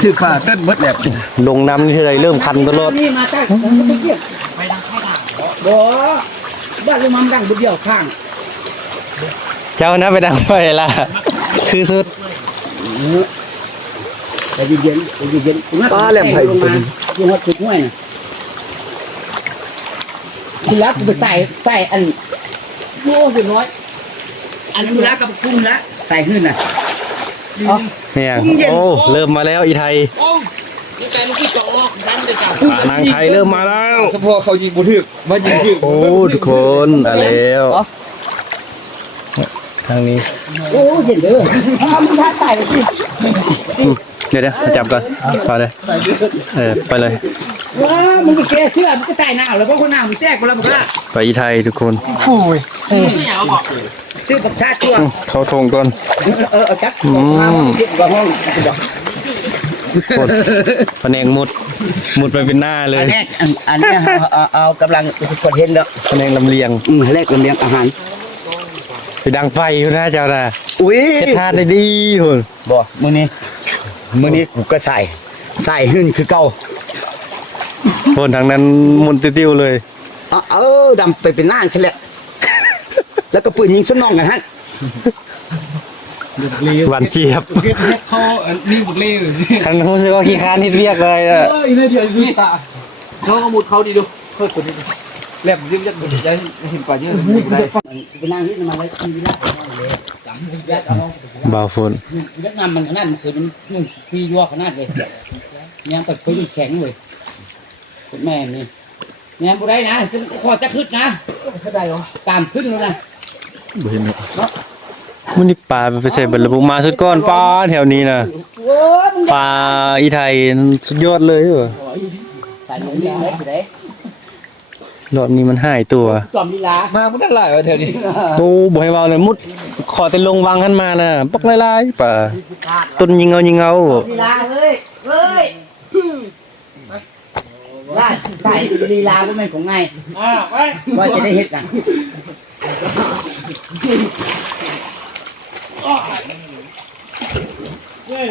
ถือขาเต้นมดแหลบลงน้ำนี่ทีไรเริ่มคันตลอดนี่มาใต้ผมก็ไม่เกี่ยวไปดังข้างบ่บ้านลุงมันดังบุเดียวข้างเจ้านะไปดังไฟล่ะคือสุดแต่เย็นๆเย็นๆป้าแหลมไผ่ลงมาที่ฮอดจุดห้วยน่ะทีละกูไปใส่อันโม่สิน้อยอันนี้ละกับกุ้งละใส่ขึ้นน่ะเนี่ยโอ้เริ่มมาแล้วอีไทยนางไทยเริ่มมาแล้วเฉพาะเขายิงบุทึกมายิงทึกโอ้ทุกคนมาแล้วทางนี้โอ้เย็นเด้อมึงท่าใส่สิเดี๋ยวจับก่อนไปเลยไปเลยว้ามึงไปแก้เสื้อมึงก็ใส่หนาวแล้วเพราะคนหนาวมึงแจกกูแล้วมึงละไปอีไทยทุกคนซื้อกับชาติชั่วเขาทงก่อนจักมากับห้องแผนงมุดไปเป็นหน้าเลยอันนี้เอากำลังกดเห็นแล้วแผนงลำเลียงแรกลำเลียงอาหารไปดังไฟอยู่นะเจ้าน่ะอุ้ยเฮ็ดทานได้ดีหุ่นบ่มื้อนี้กูก็ใส่หึ่นคือเก่าคนทางนั้นมุนติ้วเลยดำไปเป็นล้านซะแล้วแล้วก็ปืนยิงสนองกันฮะหวานเจี๊ยบเขานี่บุกเล่คันรู้สึกว่าขี้ค้านนิดเรียกเลยอ่ะอีน่าเดียวดูตาน้องเอาหมุดเขาดีดูเพิ่มตัวนี้แหลมยิ่งยัดบุญใจเห็นกว่าเยอะได้ไปนั่งที่มาแล้วทีละบ่าวฝนเวียดนามมันขนาดมันคือมันนุ่มซียั่วขนาดเลยยังไปคุยแข็งเลยคุณแม่นี่เนี่ยบุได้นะซึ่งขอจะขึ้นนะเขาได้หรอตามขึ้นแล้วนะบ่เห็นเนาะมันนี่ปลาไปใส่บรรลุมาสุดก้อนปลาแถวนี้นะปลาอีไทยสุดยอดเลยเหรอรอบนี้มันหายตัวจอมลีลามาไม่ได้หลายแถวนี้โอ้บ่ให้เว้าเลยมุดขอแต่ลงวังขึ้นมาน่ะปกหลายๆป่าต้นยิงเอาลีลาเลยได้ใส่ลีลาบ่แม่นของไงว่าจะได้เฮ็ดกัน